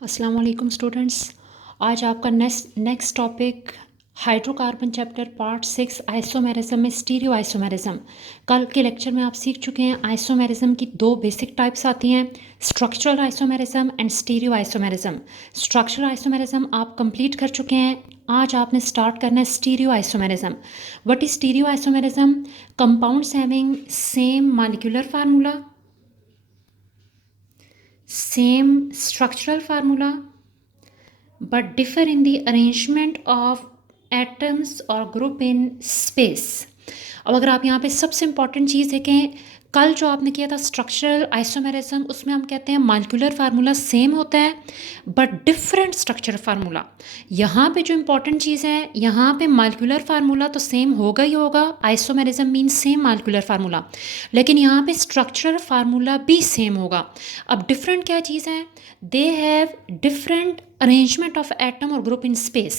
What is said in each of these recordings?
अस्सलाम वालेकुम स्टूडेंट्स। आज आपका next topic hydrocarbon chapter part 6 isomerism में स्टीरियो आइसोमेरिज्म। कल के लेक्चर में आप सीख चुके हैं आइसोमेरिज्म की दो बेसिक टाइप्स आती हैं, structural isomerism and stereo isomerism. Structural isomerism आप कंप्लीट कर चुके हैं। आज आपने स्टार्ट करना है stereo isomerism. What is stereo isomerism? Compounds having same molecular formula, same structural formula but differ in the arrangement of atoms or group in space। अब अगर आप यहाँ पे सबसे इम्पॉर्टेंट चीज़ देखें, कल जो आपने किया था स्ट्रक्चरल आइसोमेरिज्म, उसमें हम कहते हैं मॉलिक्यूलर फार्मूला सेम होता है बट डिफरेंट स्ट्रक्चर फार्मूला। यहाँ पे जो इम्पॉर्टेंट चीज़ है, यहाँ पे मॉलिक्यूलर फार्मूला तो सेम होगा ही होगा, isomerism means same molecular formula, लेकिन यहाँ पे स्ट्रक्चरल फार्मूला भी सेम होगा। अब डिफरेंट क्या चीज़ है? दे have different arrangement of atom और ग्रुप इन स्पेस।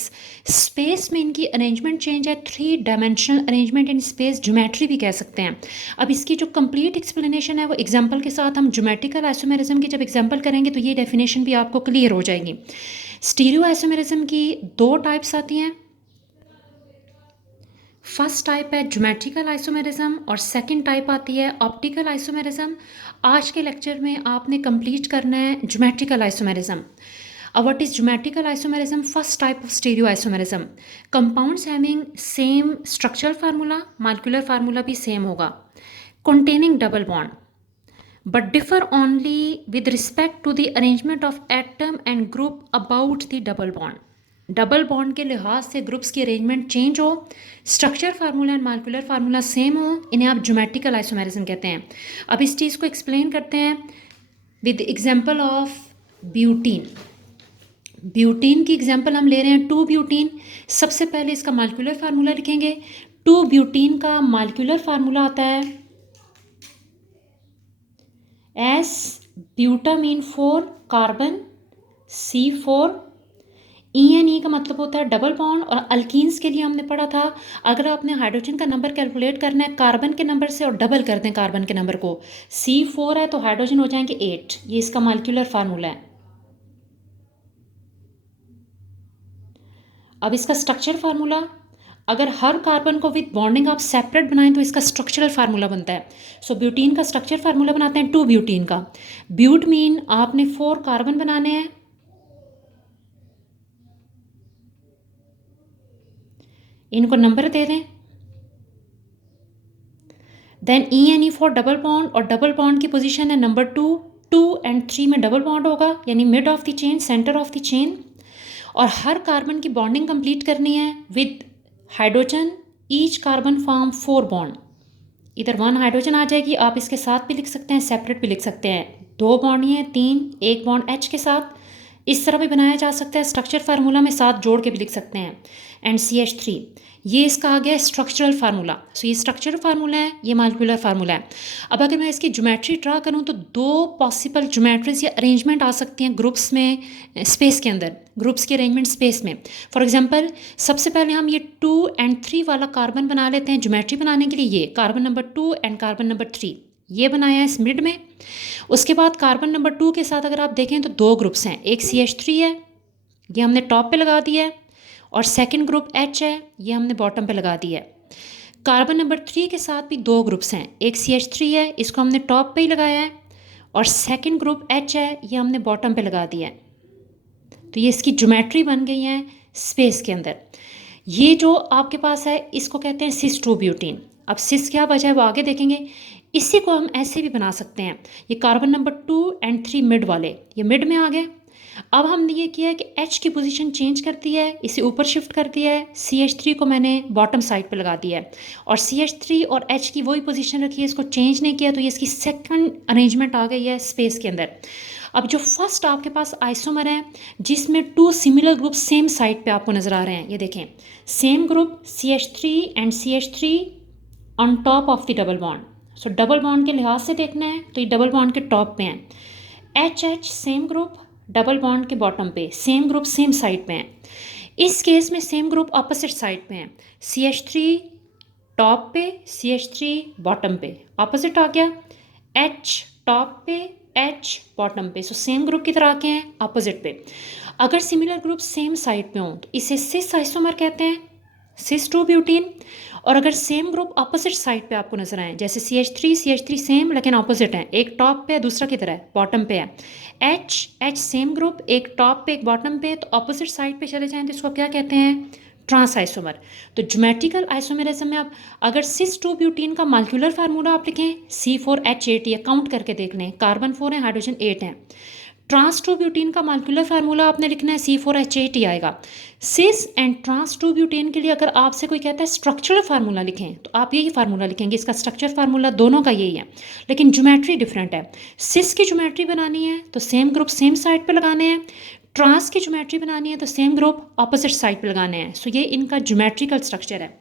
स्पेस में इनकी अरेंजमेंट चेंज है, 3 dimensional arrangement in space, geometry भी कह सकते हैं। अब इसकी जो कंप्लीट एक्सप्लेनेशन है वो एग्जांपल के साथ, हम ज्योमेट्रिकल आइसोमेरिज्म की जब एग्जांपल करेंगे तो ये डेफिनेशन भी आपको क्लियर हो जाएगी। स्टीरियो आइसोमेरिज्म की 2 टाइप्स आती हैं। फर्स्ट टाइप है ज्योमेट्रिकल आइसोमेरिज्म और सेकंड टाइप आती है ऑप्टिकल आइसोमेरिज्म। आज के लेक्चर में आपने कंप्लीट करना है geometrical isomerism. What is geometrical isomerism? First type of stereo isomerism. Compounds having same structural formula, molecular formula भी सेम होगा, containing double bond but differ only with respect to the arrangement of atom and group about the double bond। Double bond के लिहाज से groups की arrangement change हो, structure formula and molecular formula same हो, इन्हें आप geometrical isomerism कहते हैं। अब इस चीज़ को एक्सप्लेन करते हैं with example of butene. Butene की एग्जांपल हम ले रहे हैं 2 ब्यूटीन। सबसे पहले इसका मालिकुलर फार्मूला लिखेंगे। 2 ब्यूटीन का मालिकुलर फार्मूला आता है एस ब्यूटामीन 4 कार्बन C4। ई का मतलब होता है डबल बॉन्ड। और अल्कीन्स के लिए हमने पढ़ा था, अगर आपने हाइड्रोजन का नंबर कैलकुलेट करना है कार्बन के नंबर से और डबल कर दें कार्बन के नंबर को, C4 है तो हाइड्रोजन हो जाएंगे 8। ये इसका मालिकुलर फार्मूला है। अब इसका स्ट्रक्चर फार्मूला, अगर हर कार्बन को विद बॉन्डिंग आप सेपरेट बनाएं तो इसका स्ट्रक्चरल फार्मूला बनता है। सो ब्यूटीन का स्ट्रक्चर फार्मूला बनाते हैं 2 ब्यूटीन का। ब्यूट मीन आपने 4 कार्बन बनाने हैं, इनको नंबर दे दें। Then E for double bond, और डबल बॉन्ड की पोजीशन है नंबर 2। 2 एंड 3 में डबल बॉन्ड होगा, यानी mid of the chain, centre of the chain. और हर कार्बन की बॉन्डिंग कंप्लीट करनी है with hydrogen. Each carbon form 4 bond, इधर 1 हाइड्रोजन आ जाएगी। आप इसके साथ भी लिख सकते हैं, सेपरेट भी लिख सकते हैं। 2 बॉन्ड ही हैं, 3, 1 बॉन्ड H के साथ। इस तरह भी बनाया जा सकता है, स्ट्रक्चर फार्मूला में साथ जोड़ के भी लिख सकते हैं। एंड CH3, ये इसका आ गया स्ट्रक्चरल फार्मूला। सो ये स्ट्रक्चरल फार्मूला है, ये मालिकुलर फार्मूला है। अब अगर मैं इसकी ज्योमेट्री ड्रा करूँ तो 2 पॉसिबल ज्योमेट्रीज या अरेंजमेंट आ सकती हैं ग्रुप्स में, स्पेस के अंदर, ग्रुप्स की अरेंजमेंट स्पेस में। फॉर एग्जांपल, सबसे पहले हम ये 2 एंड 3 वाला कार्बन बना लेते हैं ज्योमेट्री बनाने के लिए। ये carbon number 2 and carbon number 3 ये बनाया है इस मिड में। उसके बाद कार्बन नंबर 2 के साथ अगर आप देखें तो 2 ग्रुप्स हैं, एक CH3 है, ये हमने टॉप पे लगा दिया है, और सेकंड ग्रुप H है, ये हमने बॉटम पे लगा दिया है। कार्बन नंबर 3 के साथ भी 2 ग्रुप्स हैं, एक CH3 है, इसको हमने टॉप पे ही लगाया है, और सेकंड ग्रुप H है, ये हमने बॉटम पे लगा दिया है। तो ये इसकी ज्योमेट्री बन गई है स्पेस के अंदर। ये जो आपके पास है इसको कहते हैं सिस 2 ब्यूटीन। अब सिस क्या वजह है वो आगे देखेंगे। इसी को हम ऐसे भी बना सकते हैं, ये कार्बन नंबर 2 एंड 3 मिड वाले, ये मिड में आ गए। अब हमने ये किया है कि H की पोजीशन चेंज कर दी है, इसे ऊपर शिफ्ट कर दिया है, CH3 को मैंने बॉटम साइड पे लगा दिया है, और CH3 और H की वही पोजीशन रखी है, इसको चेंज नहीं किया, तो ये इसकी सेकंड अरेंजमेंट आ गई है स्पेस के अंदर। अब जो फर्स्ट आपके पास आइसोमर है जिसमें 2 सिमिलर ग्रुप सेम साइड पे आपको नज़र आ रहे हैं, ये देखें, same group CH3 and CH3 on top of the double bond. So double bond के लिहाज से देखना है तो ये डबल बॉन्ड के टॉप पे हैं। HH same group, double bond के बॉटम पे, सेम ग्रुप सेम साइड पे हैं। इस केस में सेम ग्रुप ऑपोजिट साइड पे हैं, CH3 टॉप पे, CH3 बॉटम पे, ऑपोजिट आ गया। H टॉप पे, H बॉटम पे, सो सेम ग्रुप की तरह के हैं, अपोजिट पे। अगर सिमिलर ग्रुप सेम साइड पे हों तो इसे सिस आइसोमर कहते हैं, सिस 2 ब्यूटीन। और अगर सेम ग्रुप अपोजिट साइड पे आपको नजर आए, जैसे CH3 सेम लेकिन अपोजिट है, एक टॉप पे है दूसरा किधर है, बॉटम पे है। H सेम ग्रुप, एक टॉप पे एक बॉटम पे, तो अपोजिट साइड पे चले जाएं तो इसको क्या कहते हैं, ट्रांस आइसोमर। तो ज्योमेट्रिकल आइसोमेरिज्म में आप अगर सिस 2 ब्यूटीन का मालिक्यूलर फार्मूला आप लिखें C4H8, ये काउंट करके देख लें, कार्बन 4 है हाइड्रोजन 8 है। ट्रांस 2 ब्यूटीन का मालिक्यूलर फार्मूला आपने लिखना है C4H8 ही आएगा। सिस एंड ट्रांस 2 ब्यूटीन के लिए अगर आपसे कोई कहता है स्ट्रक्चरल फार्मूला लिखें तो आप यही फार्मूला लिखेंगे, इसका स्ट्रक्चर फार्मूला दोनों का यही है, लेकिन ज्योमेट्री डिफरेंट है। सिस की ज्योमेट्री बनानी है तो सेम ग्रुप सेम साइड पे लगाने हैं, ट्रांस की ज्योमेट्री बनानी है तो सेम ग्रुप ऑपोजिट साइड पे लगाने हैं। सो ये इनका ज्योमेट्रिकल स्ट्रक्चर है।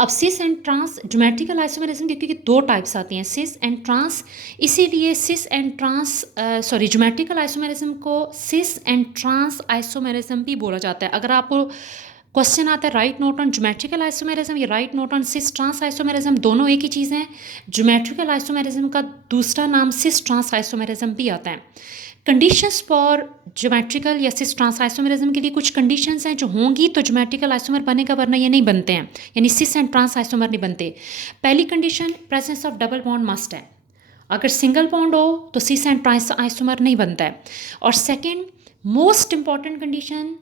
अब सिस एंड ट्रांस ज्योमेट्रिकल आइसोमेरिज्म की क्योंकि दो टाइप्स आती हैं, सिस एंड ट्रांस, इसीलिए सिस एंड ट्रांस ज्योमेट्रिकल आइसोमेरिज्म को सिस एंड ट्रांस आइसोमेरिज्म भी बोला जाता है। अगर आपको क्वेश्चन आता है write note on geometrical isomerism या write note on cis trans isomerism, दोनों एक ही चीज़ हैं। ज्योमेट्रिकल आइसोमेरिज्म का दूसरा नाम सिस ट्रांस आइसोमेरिज्म भी आता है। कंडीशंस फॉर ज्योमेट्रिकल या सिस ट्रांस आइसोमेरिज्म के लिए कुछ कंडीशंस हैं जो होंगी तो ज्योमेट्रिकल आइसोमर बनेगा, वरना ये नहीं बनते हैं, यानी सिस एंड ट्रांस आइसोमर नहीं बनते। पहली condition presence of double bond must है, अगर सिंगल बॉन्ड हो तो सिस एंड ट्रांस आइसोमर नहीं बनता है। और second most important condition,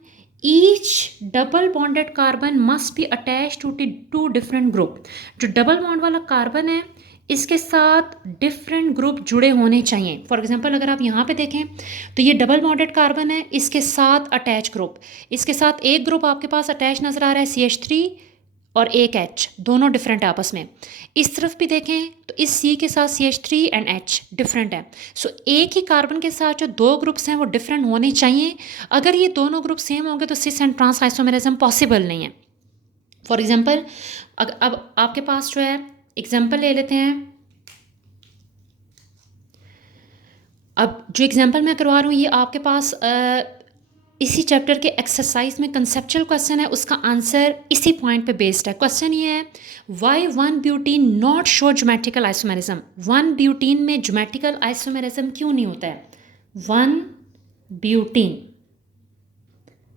each double bonded carbon must be attach to different group. जो डबल बॉन्ड वाला कार्बन है इसके साथ डिफरेंट ग्रुप जुड़े होने चाहिए। फॉर एग्जांपल अगर आप यहाँ पे देखें तो ये डबल बॉन्डेड कार्बन है, इसके साथ अटैच ग्रुप, इसके साथ एक ग्रुप आपके पास अटैच नज़र आ रहा है CH3 और एक H, दोनों डिफरेंट है आपस में। इस तरफ भी देखें तो इस C के साथ CH3 एंड H डिफरेंट है। सो एक ही कार्बन के साथ जो दो ग्रुप्स हैं वो डिफरेंट होने चाहिए। अगर ये दोनों ग्रुप सेम होंगे तो सिस एंड ट्रांस आइसोमेरिज्म पॉसिबल नहीं है। फॉर एग्जांपल अब आपके पास जो है एग्जाम्पल ले लेते हैं। अब जो एग्जाम्पल मैं करवा रहा हूँ ये आपके पास इसी चैप्टर के एक्सरसाइज में कंसेप्चुअल क्वेश्चन है, उसका आंसर इसी पॉइंट पे बेस्ड है। क्वेश्चन ये है, why 1 butene not show geometrical isomerism. 1 butene में ज्योमेट्रिकल आइसोमेरिज्म क्यों नहीं होता है? 1 ब्यूटीन,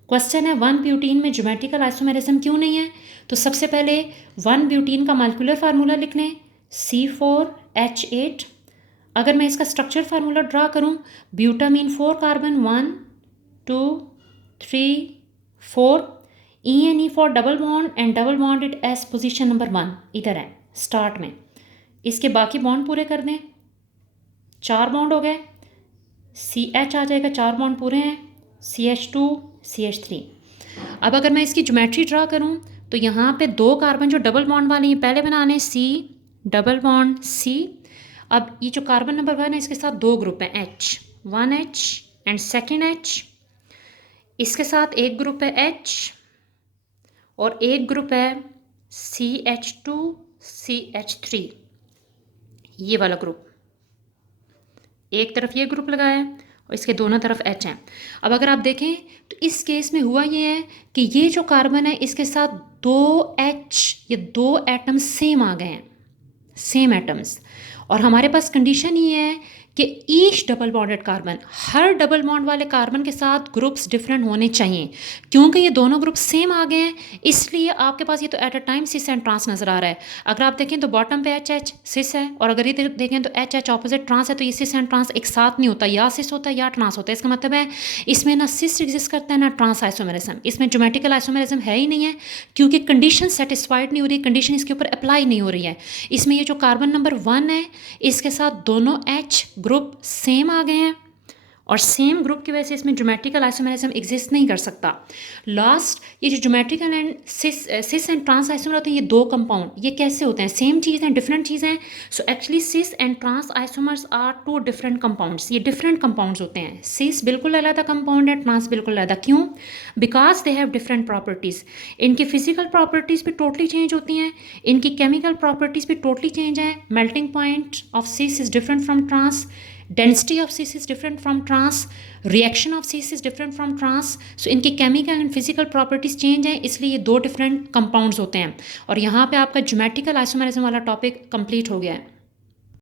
क्वेश्चन है 1 ब्यूटीन में ज्योमेट्रिकल आइसोमेरिज्म क्यों नहीं है? तो सबसे पहले 1 ब्यूटीन का मालिक्यूलर फार्मूला लिख लें C4H8। अगर मैं इसका स्ट्रक्चर फार्मूला ड्रा करूं, ब्यूटामीन 4 carbon 1 2 3 4, ENE for double bond and double bonded S position number 1 इधर है स्टार्ट में। इसके बाकी बॉन्ड पूरे कर दें, 4 बॉन्ड हो गए, CH आ जाएगा, 4 बॉन्ड पूरे हैं, CH2 CH3। अब अगर मैं इसकी ज्योमेट्री ड्रा करूं तो यहाँ पे 2 कार्बन जो डबल बॉन्ड वाले हैं पहले बनाने C डबल बॉन्ड C। अब ये जो कार्बन नंबर 1 है इसके साथ 2 ग्रुप हैं H, 1H and second H। इसके साथ एक ग्रुप है H और एक ग्रुप है CH2 CH3, ये वाला ग्रुप। एक तरफ ये ग्रुप लगाया है और इसके दोनों तरफ H हैं। अब अगर आप देखें तो इस केस में हुआ ये है कि ये जो कार्बन है इसके साथ 2 H, ये 2 एटम्स सेम आ गए हैं, सेम एटम्स। और हमारे पास कंडीशन ये है कि ईच डबल बॉन्डेड कार्बन, हर डबल बॉन्ड वाले कार्बन के साथ ग्रुप्स डिफरेंट होने चाहिए। क्योंकि ये दोनों ग्रुप सेम आ गए हैं इसलिए आपके पास ये तो at a time cis and trans नज़र आ रहा है। अगर आप देखें तो बॉटम पे HH सिस है और अगर ये देखें तो HH ऑपोजिट ट्रांस है, तो ये सिस एंड ट्रांस एक साथ नहीं होता, या सिस होता है या ट्रांस होता है। इसका मतलब है इसमें ना सिस एग्जिस्ट करता है ना ट्रांस आइसोमेरिज्म, इसमें ज्योमेट्रिकल आइसोमेरिज्म है ही नहीं है क्योंकि कंडीशन सेटिस्फाइड नहीं हो रही, कंडीशन इसके ऊपर अप्लाई नहीं हो रही है। इसमें ये जो कार्बन नंबर 1 है इसके साथ दोनों H ग्रुप सेम आ गए हैं और सेम ग्रुप की वजह से इसमें ज्योमेट्रिकल आइसोमेरिज्म एग्जिस्ट नहीं कर सकता। लास्ट ये जो geometrical and cis and trans isomer होते हैं, ये 2 कंपाउंड, ये कैसे होते हैं? सेम चीज़ हैं, डिफरेंट चीज़ हैं। So actually cis and trans isomers are 2 different compounds, ये डिफरेंट कंपाउंड्स होते हैं। सिस बिल्कुल अलग कंपाउंड है, ट्रांस बिल्कुल अलग। क्यों? Because they have different properties. इनकी फिजिकल प्रॉपर्टीज़ भी टोटली चेंज होती हैं, इनकी केमिकल प्रॉपर्टीज़ भी टोटली चेंज हैं। Melting point of cis is different from trans, density of cis is different from trans, reaction of cis is different from trans। so इनकी chemical and physical properties change हैं, इसलिए ये 2 different compounds होते हैं। और यहाँ पे आपका ज्योमेट्रिकल आइसोमेरिज्म वाला टॉपिक कंप्लीट हो गया है।